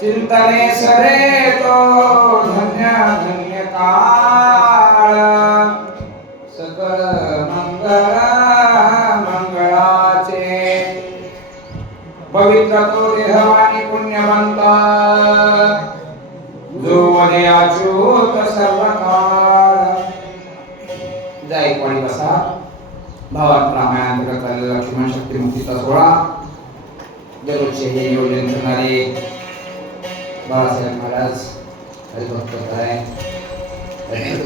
चिंतने सरे तो धन्य धन्य काळ सकळ मंगळ मंगळाचे पवित्र तो देहवानी पुण्यवंत जो वदे अच्युत सर्व काळ. जय कोणी बसा. भावार्थ रामायणांतर्गत चाललेला लक्ष्मण शक्तिमुक्तीचा सोहळा दररोजचे हे नियोजन करणारे बाळासाहेब महाराज, हरिभक्त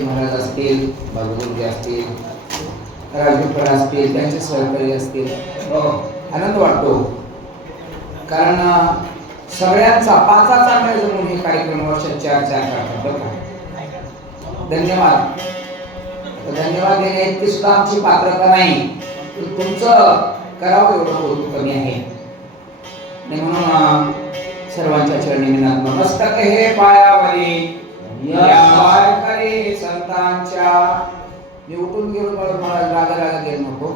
महाराज असतील, बाबुजी असतील, राजूकर असतील, त्यांचे सहकारी असतील, आनंद वाटतो. कारण सगळ्यांचा पाचाचा मेळ जमून हे कार्यक्रम वर्षात 4 करतात बरं का. धन्यवाद. धन्यवाद देणे इतकी सुद्धा आमची पात्रता नाही. तुमचं करावं एवढं बहुत कमी आहे. म्हणून सर्वांच्या चरणी नतमस्तक हे पायावरी या वारकरी संतांच्या. मी उठून गेलो मला रागा गेलो नको.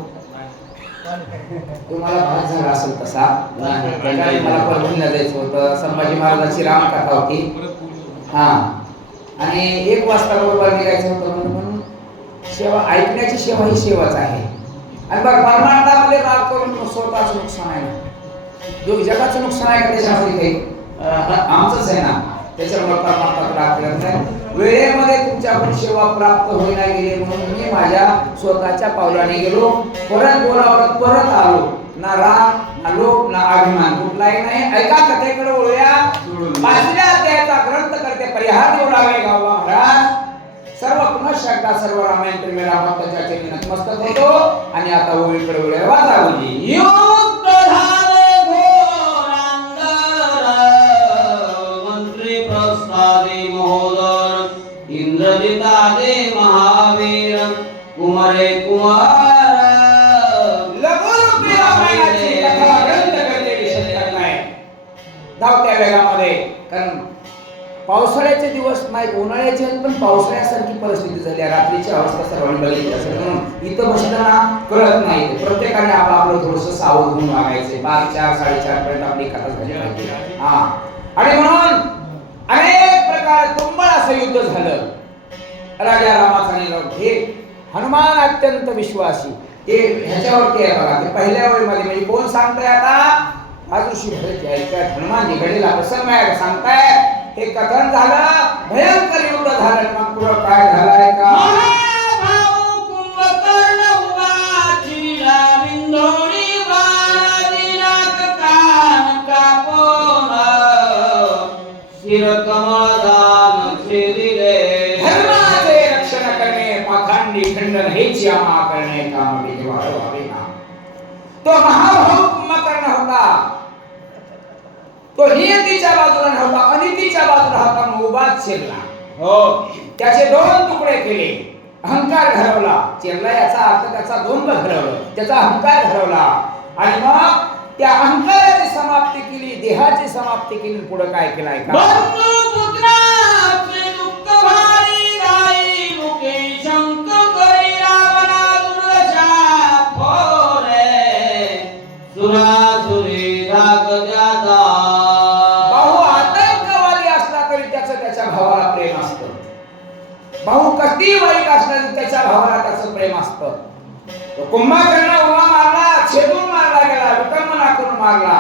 तुम्हाला भाग झाला असेल तसा. मला परभणीला जायचं होतं. संभाजी महाराजांची रामकथा होती. हा, आणि 1 वाजता बरोबर निघायचं होतं. म्हणून सेवा, ऐकण्याची सेवा ही सेवाच आहे. आणि बरं, परमार्थामध्ये राग करून स्वतःच नुकसान आहे. जो जगाचं नुकसान आहे का त्याच्यामध्ये काही आमचंच आहे ना. त्याच्यामुळे परमार्थात राग करत नाही. वेळेमध्ये तुमच्याकडून सेवा प्राप्त होईना गेली म्हणून मी माझ्या स्वतःच्या पावलाने गेलो. परत बोलावलं, परत आलो. ना राग, ना लोभ, ना अभिमान कुठलाही नाही. ऐका कथेकडे वळूया. 5व्या अध्यायाचा ग्रंथ करते परिहार निवडावे गावा महाराज. सर्व पुनःशक्ता सर्व रामायण प्रेमी रामभक्ताच्या चरणी नतमस्तक होतो. आणि आता ओळीकडे वळूया. वाचा गुरुजी. युक्त झाले घोरांगर मंत्री प्रस्तादी महोदर इंद्रजितादे महावीर कुमारे कुमार. लघुरूपी रामायणाची कथा ग्रंथ करते विषय नाही धावत्या वेगामध्ये. कारण पावसाळ्याचे दिवस नाही, उन्हाळ्याचे पण पावसाळ्यासारखी परिस्थिती झाली. रात्रीची अवस्था सर्वांनी बघितली असेल. म्हणून इथं बसताना कळत नाही. प्रत्येकाने आपलं थोडंसं सावध होऊन वागायचे. 4, 4:30 पर्यंत आपली कथा झाली पाहिजे. हा, आणि म्हणून अनेक प्रकार तुंबळ असं युद्ध झालं. राजा रामाचा निरोप. हे हनुमान अत्यंत विश्वासी. ते ह्याच्यावरती आहे बघा. ते पहिल्या वेळेमध्ये म्हणजे कोण सांगताय आता? राजूशी भरत हनुमान निघालेला प्रसंग आहे सांगताय. हे कथन झालं, भयंकर युद्ध झालं. मग पुढं काय झालंय का? महाभाऊ कुंभकर्ण उवाचिला विंधोणी बाणादिनाक कान कापून शिरकमळदान छेदिले. धर्माचे रक्षण करणे, पाखंडी खंडन हेच यामा करणे काम व्हावे ना. तो महाभाऊ कुंभकर्ण होता. तो नियतीच्या बाजूला नव्हता, अनितीच्या बाजूला होता. उभाच शिरला. हो, त्याचे 2 तुकडे केले. अहंकार घडवला. चिरला याचा अर्थ त्याचा द्वंद्व घडवलं, त्याचा अहंकार घडवला. आणि मग त्या अहंकाराची समाप्ती केली, देहाची समाप्ती केली. पुढे काय केलं ऐका. बंधू पुत्राचे दुःख भारी गाई मुखे शंक करी रावणा दुर्दशा थोरे सुरासुरी राग द्याचा. भावाला प्रेम असतं. भाऊ किती वाईट असला त्याच्या भावाला त्याचं प्रेम असतं. तो कुंभकर्ण उभा मारला, छेदून मारला गेला, विक्रमणा करून मारला.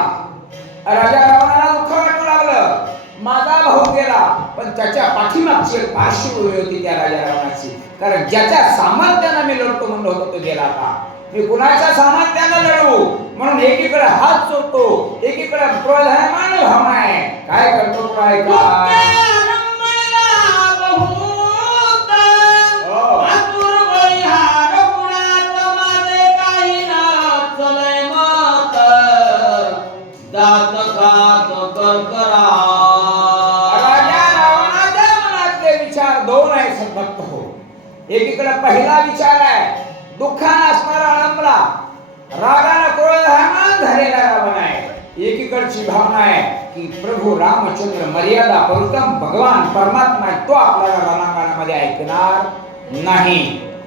राजा रावणाला दुःख वाटू लागलं. माझा भाऊ गेला, पण त्याच्या पाठीमागची पार्श्वभूमी होती त्या राजा रावणाची. कारण ज्याच्या सामर्थ्यानं मी लढतो म्हणलं होतं तो गेला का. मी कुणाच्या सामर्थ्यानं लढू म्हणून एकीकडे हात चोरतो, एकीकडे क्रोधायमान भावना आहे. काय करतो काय काय एकीकडे पहिला विचार आहे दुःखाने असणारा आळंबला, रागाने क्रोधायमान झालेला रावण आहे. एकीकडची भावना आहे की प्रभू रामचंद्र मर्यादा पुरुषोत्तम भगवान परमात्मा तो आपल्याला रणांगणामध्ये ऐकणार नाही.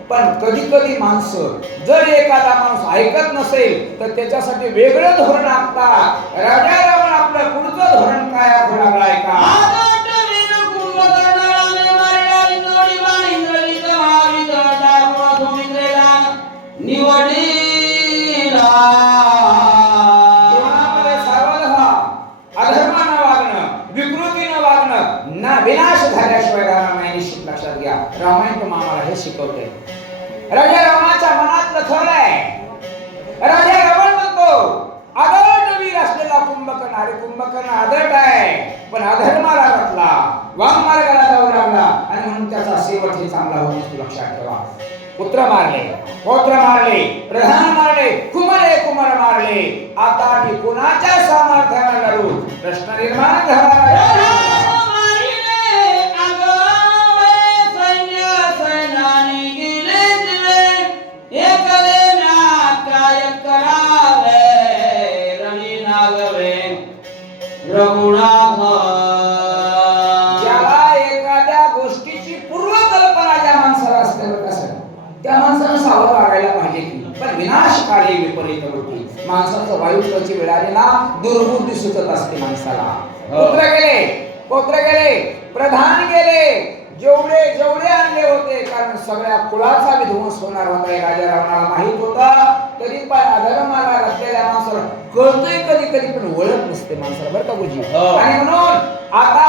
पण कधी कधी माणसं जर एखादा माणूस ऐकत नसेल तर त्याच्यासाठी वेगळं धोरण आखतात. राजा रावण आपलं पुढचं धोरण काय आखू लागलाय का? आदट वीर कुंभकर्णाने मारला इंद्रोणी बाण इंद्रजित महावित दारुण सुमित्रेला निवडिला. जीवनामध्ये सर्वथा अधर्मानं वागणं, विकृतीनं वागणं ना विनाश झाल्याशिवाय राहणार नाही. निश्चित लक्षात घ्या. रामायण तुम्हाला हे शिकवते. राजा रावणाच्या मनातलं थळ आहे. राजा रावण म्हणतो आदट वीर असलेला कुंभकर्ण. अरे कुंभकर्ण आदट आहे पण अधर्माला रचला, वाम मार्गाला जाऊ लागला आणि म्हणून त्याचा शेवट हे चांगला होईल. तू लक्षात ठेवा. पुत्र मारले, पौत्र मारले, प्रधान मारले, कुमार मारले. आता मी कुणाच्या सामर्थ्याने लढू? प्रश्न निर्माण झाला. ज्याला एखाद्या गोष्टीची पूर्वकल्पना ज्या माणसाला असते कसं त्या माणसानं सावध वागायला पाहिजे की. पण विनाशकारी विपरीत वृत्ती. माणसाचं वायुत्वाची वेळ आली ना दुर्बुद्धी सुचत असते माणसाला. पुत्र गेले, पौत्र गेले, प्रधान गेले, जेवढे जेवढे आणले होते कारण सगळ्या कुळाचा विध्वंस होणार होता हे राजा रावणाला माहित होता. तरी पण अधर्माला रचलेल्या माणसाला कळतोय कधी कधी पण ओळख नसते माणसाला. बरं का बुजी? आणि म्हणून आता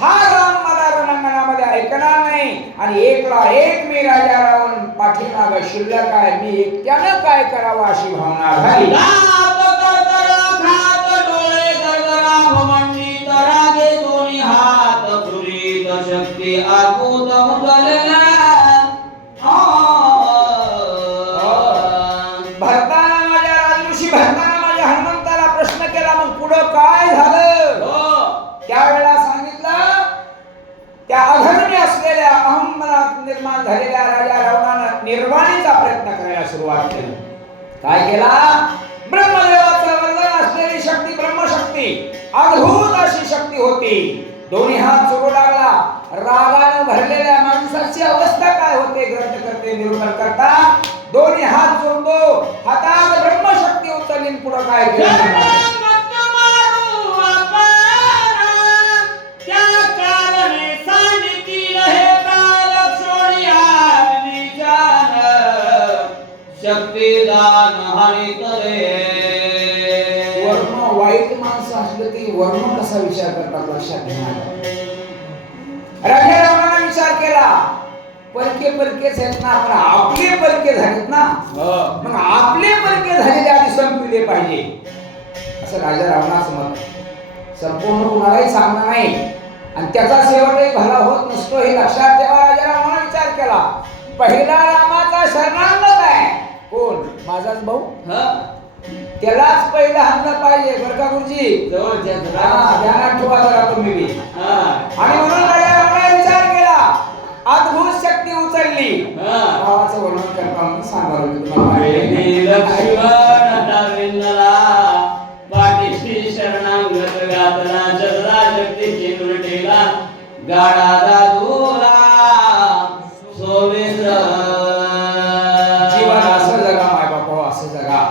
हा राम मला रणांगणामध्ये ऐकणार नाही आणि एकला एक मी राजा रावण पाठीमाग शिल्लक आहे. मी एकट्यानं काय करावं अशी भावना झाली. शक्ती आगूत उचलला. भरताना माझ्या राजऋषी भरताना माझ्या हनुमंताला प्रश्न केला मग पुढं काय झालं? त्यावेळेला सांगितलं त्या अधर्मी असलेल्या अहंमनात निर्माण झालेल्या राजा रावणानं निर्वाणीचा प्रयत्न करायला सुरुवात केली. काय केला? ब्रह्मदेवाचं वरदान असलेली शक्ती ब्रह्मशक्ती अद्भुत अशी शक्ती होती. दोन्ही हात जोडू लागला. रागानं भरलेल्या माणसाची अवस्था काय होते ग्रंथकर्ते निरूपण करतात. दोन्ही हात जोडतो, हातात ब्रह्मशक्ती उचलली पुढे काय केलं? शक्तिदान हरितरे. वर्म वाईट माणसं असलं की वर्म कसा विचार करतात लक्षात घ्या. राजा रावणाने विचार केला परकेच आहेत ना पण आपले परके झालेत ना. मग आपले परके झालेले आधी संपविले पाहिजे असं राजा रावणाचं मत. संपूर्ण कुणालाही सांगणार नाही आणि त्याचा शेवटही भला होत नसतो हे लक्षात ठेवा. राजा रावणाने विचार केला पहिला रामाचा शरणागत आहे कोण? माझाच भाऊ. त्यालाच पहिला हाणलं पाहिजे. बरं का गुरुजी? ध्यानात ठेवा जरा तुम्ही बी. आणि म्हणून राजा रावणाने विचार केला अद्भुत शक्ती उचलली. भावाचं वर्णन करताना सांगावं पाठीशी शरणागत घातला चतुरा शक्तीची उलटेला गाडा दादूला सोमेंद्र. जीवन असं जगा माय बापा असं जगा.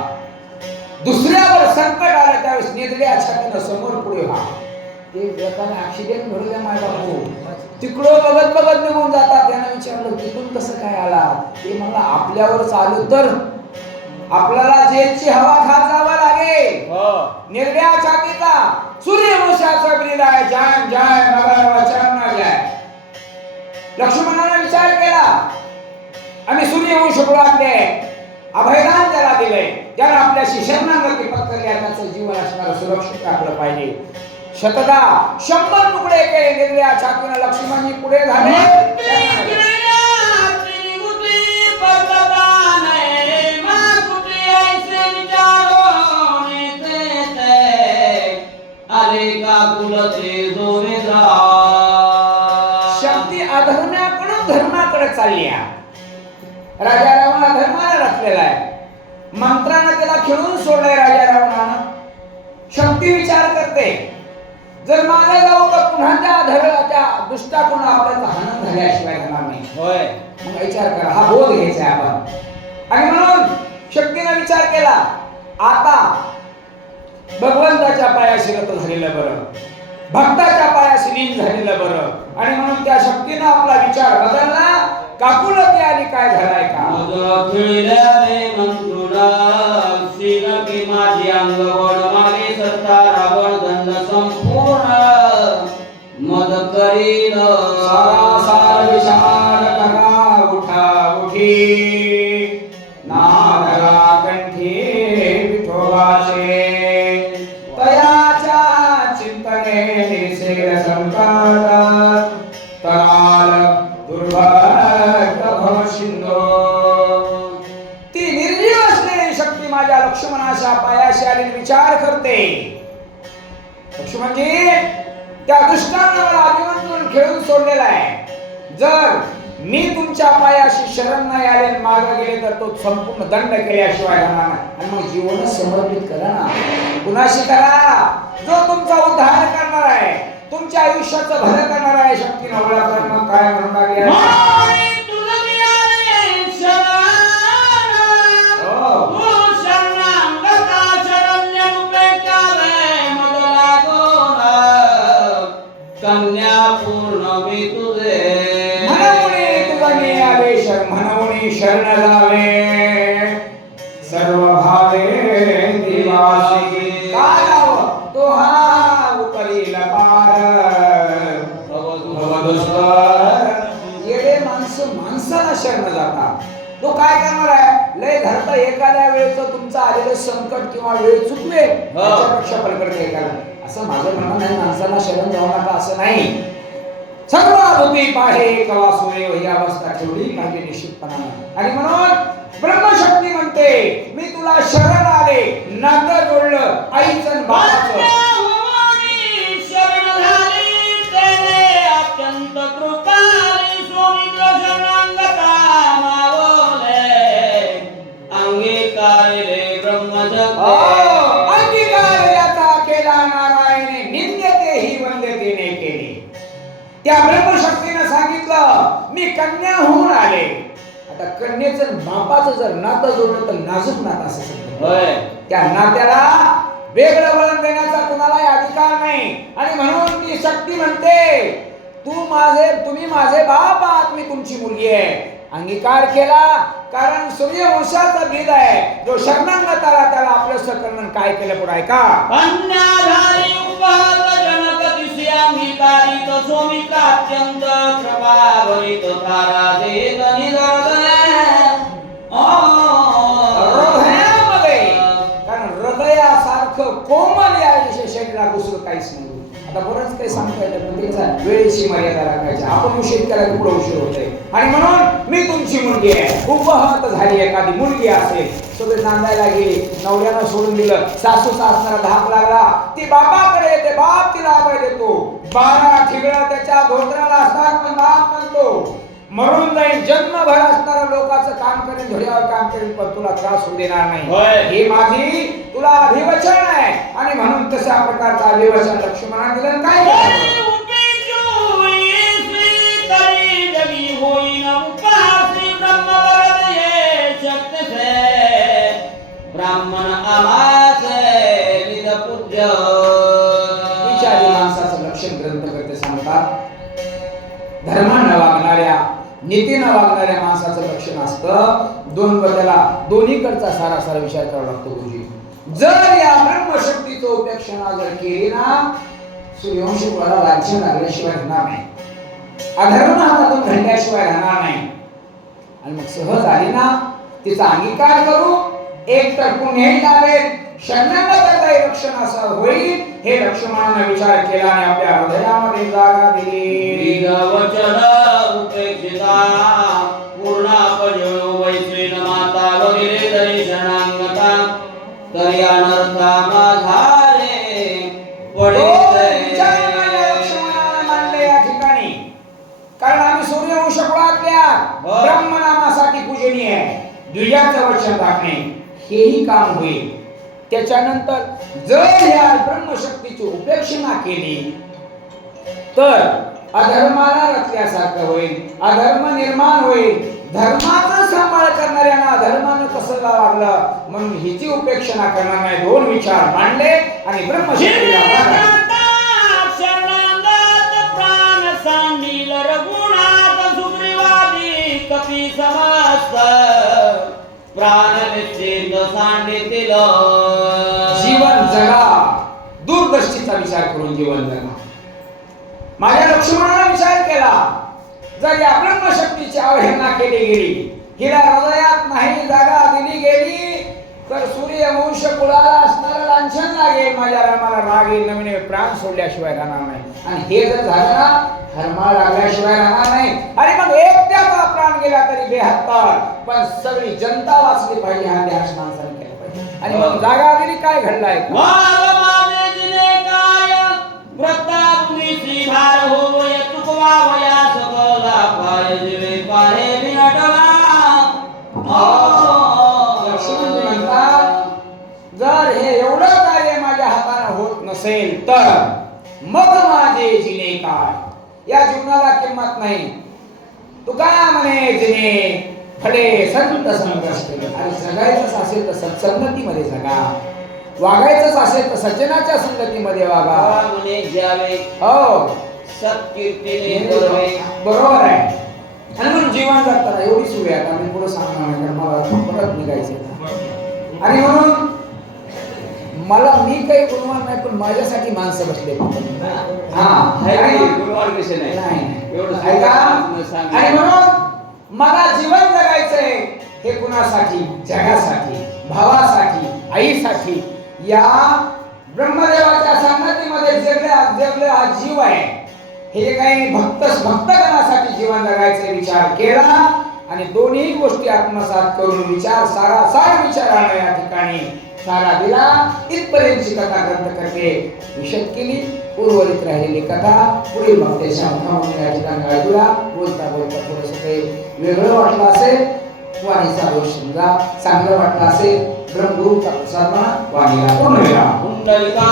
दुसऱ्यावर संकट आलं त्यावेळेस निधड्या छातीनं समोर पुढे व्हा. ते एकाने ऍक्सिडेंट घडले माय बापू तिकडं बघत बघत निघून जातात. त्यानं विचारलं तिकडून कसं काय आला? ते मला आपल्यावर चालू तर आपल्याला जेलची हवा खात जावं लागेल. निर्भया छातीचा सूर्यवंशाचा ब्रीद आहे जय जय मगर वचन जय. लक्ष्मणाने विचार केला आम्ही सूर्यवंश कुळातले अभयदान त्याला दिले. त्याला आपल्याशी शरणागती पत्करली त्याचं जीवन असणारं सुरक्षित राखलं पाहिजे. शतदा 100 तुकडे केले. निर्भया छातीनं लक्ष्मणजी पुढे झाले. शक्ती अधर्माकडून धर्माकडे चालली आहे. राजा रावण अधर्माला रचलेला आहे. मंत्रानं त्याला खेळून सोडलंय राजा रावणानं. शक्ती विचार करते जर मागे जाऊ तर पुन्हा त्या दुष्टाकडून आपल्याला हनन झाल्याशिवाय होणार नाही. होय मग विचार करा, हा बोध घ्यायचा आहे आपण. आणि म्हणून शक्तीने विचार केला, आता भगवंताच्या पायाशी रत झालेलं बरं, भक्ताच्या पायाशी लीन झालेलं बरं. आणि म्हणून त्या शक्तीनं आपला विचार बदलला. काकुलती आली काय घडाय का, मग खिळल्याने मंत्रुला श्रीनकी माझी अंगवड मागे सत्ता रावण दंड संपूर्ण मद करीन सारासार विचार करा उठा उठी, नादरा कंठी विठोबाचे, तयाच्या चिंतने निसेर संकट, तराल दुर्भाग्य भवशिंदो. ती निर्जीव असलेली शक्ती माझ्या लक्ष्मणाच्या पायाशी आली विचार करते. लक्ष्मणजी, त्या दुष्टांना मला अभिमंत्रून खेळून सोडलेला आहे. जर मी तुमच्या पायाशी शरण नाही आले, मागे गेले तर तो संपूर्ण दंड केल्याशिवाय राहणार नाही. आणि मग जीवनच समर्पित करा ना. कुणाशी करा? जो तुमचा उद्धार करणार आहे, तुमच्या आयुष्याचं भलं करणार आहे. शक्तीने ओळखलं. मग काय म्हणून लागले, कन्या पूर्ण मी तुझे म्हणून तुझा मी आवेश, म्हणून शरण जावे सर्व भावे देवाशी. काय नाव तो हा उपरील पार भवदुष्कर. येडे माणसं माणसाला शरण जातात. तो काय करणार आहे? लय धरता एखाद्या वेळेचं तुमचं आलेलं संकट किंवा वेळ चुकवे, त्याच्यापेक्षा पलीकडे काय करा. असं माझं म्हणणं नाही, माणसाला शरण जाऊ नका असं नाही. सर्व भूती पाहे कवा सोये ही अवस्था ठेवली पाहिजे निश्चितपणाने. आणि म्हणून ब्रह्मशक्ती म्हणते, मी तुला शरण आले, नातं जोडलं आईचं बाबाचं. शरण झाली तेने अत्यंत कृपाली, स्वामित्र शरणांगता मावले अंगीकारिले ब्रह्मजगते. अंगीकार याचा केला नारायणे, निंद्यतेही वंद्यतेने केली. त्या ब्रह्मशक्तीने सांगितलं, मी कन्या होऊन आले. आता कन्येचं बापाचं जर नातं जोडलं तर नाजूक नातं असं समजलं. त्या नात्याला वेगळं वळण देण्याचा कुणालाही अधिकार नाही. आणि म्हणून ती शक्ती म्हणते, तुम्ही माझे बाप आहात, मी तुमची मुलगी आहे. अंगीकार केला, कारण सूर्यवंशाचा बीज आहे. जो शरणागत आला त्याला आपलं सकर्णन काय केलं पुढे का, कन्या झाली उपहार जनक दिसी अंगीकारित, स्वामित्र अत्यंत कृपा भरित तारा देत हृदयामध्ये. कारण हृदयासारखं कोमल या शरीराला दुसरं काहीच नाही. आता बरंच काही सांगता येतं, पण त्याचा वेळेची मर्यादा राखायची. आपण उशीर केला की पुढे उशीर होतोय. आणि म्हणून मी तुमची मुलगी आहे. उपहत झाली एखादी मुलगी असेल, सगळे नांदायला गेली, नवऱ्यानं सोडून दिलं, सासूचा असणारा धाक लागला, ती बापाकडे येते, बाप तिला अभय देतो. 12 ठिगळं त्याच्या धोत्राला असतात, पण बाप म्हणतो मरून जाईल, जन्मभर असणारा लोकांचं काम करेन, धुळ्यावर काम करेन, पण तुला त्रास होऊ देणार नाही. हे माझी तुला अभिवचन आहे. आणि म्हणून तशा प्रकारचं अभिवचन लक्ष्मणाने दिलं. काय ब्राह्मण आमासे निज पूज्य. विचारी माणसाचं लक्षण ग्रंथ करते सांगतात, धर्मानं वागणाऱ्या, नीतीनं वागणाऱ्या माणसाचं लक्षण असतं दोन बदला, दोन्हीकडचा सारासार विचार करावा लागतो. गुरुजी, जर या ब्रह्मशक्तीचं उपेक्षणा जर केली ना, सूर्यवंशी कुळाला राज्य लागल्याशिवाय राहणार नाही, अधर्म हातातून घडल्याशिवाय राहणार नाही. आणि मग सहज आली ना, तिचा अंगीकार करू, एक तर पुण्यही लाभेल, शरणागताचंही रक्षण असं होईल. हे लक्ष्मणाने विचार केला आणि आपल्या हृदयामध्ये जागा दिली. वचन उपेक्षिता पूर्णापजो वैश्विन माता वगैरे तरी शरणांगता, तरी अनर्था माझारे पडिते. लक्ष्मणाने मानले या ठिकाणी, कारण आम्ही सूर्यवंश कुळातल्या ब्रह्मनामासाठी पूजनीय आहे. द्विजाचं वचन राखणे हेही काम होईल. त्याच्यानंतर जर या ब्रह्मशक्तीची उपेक्षणा केली तर अधर्माला रचल्यासारखं होईल, अधर्म निर्माण होईल. धर्माचा सांभाळ करणाऱ्यांना अधर्मानं कसं वागलं म्हणून हिची उपेक्षणा करणार नाही. दोन विचार मांडले आणि ब्रह्मशक्तीला प्राण सांडील रघुनाथ सुग्रीवादी कपी समस्त प्राण निश्चित सांडितील जीवन जगा, दूरदृष्टीचा विचार करून जीवन जगा. माझ्या लक्ष्मणाने विचार केला, जर या ब्रह्मशक्तीची अवहेलना केली गेली, हिला हृदयात नाही जागा दिली गेली, तर सूर्यवंश कुळाला असणारं लांछन लागेल. माझ्या रामाला राग येईल, नवीन प्राण सोडल्याशिवाय राहणार नाही. आणि हे जर झालं ना, हरमाळ लागल्याशिवाय राहणार नाही. आणि मग एकट्याचा प्राण गेला तरी बेहत्तर, पण सगळी जनता वाचली पाहिजे. हा ध्यास माणसाने केलं पाहिजे. आणि मग जागा दिली. काय घडलाय? श्री भार होय चुकवा वया सकला पाय जीवे पाहे विनटला. लक्ष्मण म्हणतात, जर हे एवढं कार्य माझ्या हाताने होत नसेल तर मग माझे जिने काय? या जीवनाला किंमत नाही. तुका म्हणे जिने खडे संत संघर्ष केले. आणि जगायचंच असेल तर सत्संगतीमध्ये जगा, वागायचंच असेल तर सज्जनाच्या संगतीमध्ये वागा. म्हणे ज्यावे हो, सत्कीर्तीने बरोवे. बरोबर आहे. आणि म्हणून जीवन जगताना एवढी सुविधा आता मी पुढे सांगणार नाही, कारण मला परत निघायचं. आणि म्हणून मला मी काही गुणवान नाही, पण माझ्यासाठी माणसं बसले. आणि म्हणून मला जीवन जगायचंय. हे कुणासाठी? जगासाठी, भावासाठी, आईसाठी. या ब्रह्मदेवाच्या संगतीमध्ये जगले हा जीव आहे. हे काही भक्तगणासाठी जीवन जगायचा विचार केला आणि दोन्ही गोष्टी आत्मसात करून विचार सारासार विचारानं या ठिकाणी सारा दिला. इथपर्यंतची कथा ग्रंथ करते विशद केली. उर्वरित राहिलेली कथा पुढील भक्तेच्या मुखामध्ये या ठिकाणी ऐकूया. बोलता बोलता थोडंसं काही वेगळं वाटलं असेल, वाणीचा दोष समजा. चांगलं वाटलं असेल, ब्रह्मगुरूचा प्रसाद म्हणा. वाणीला पूर्ण कुंडलिका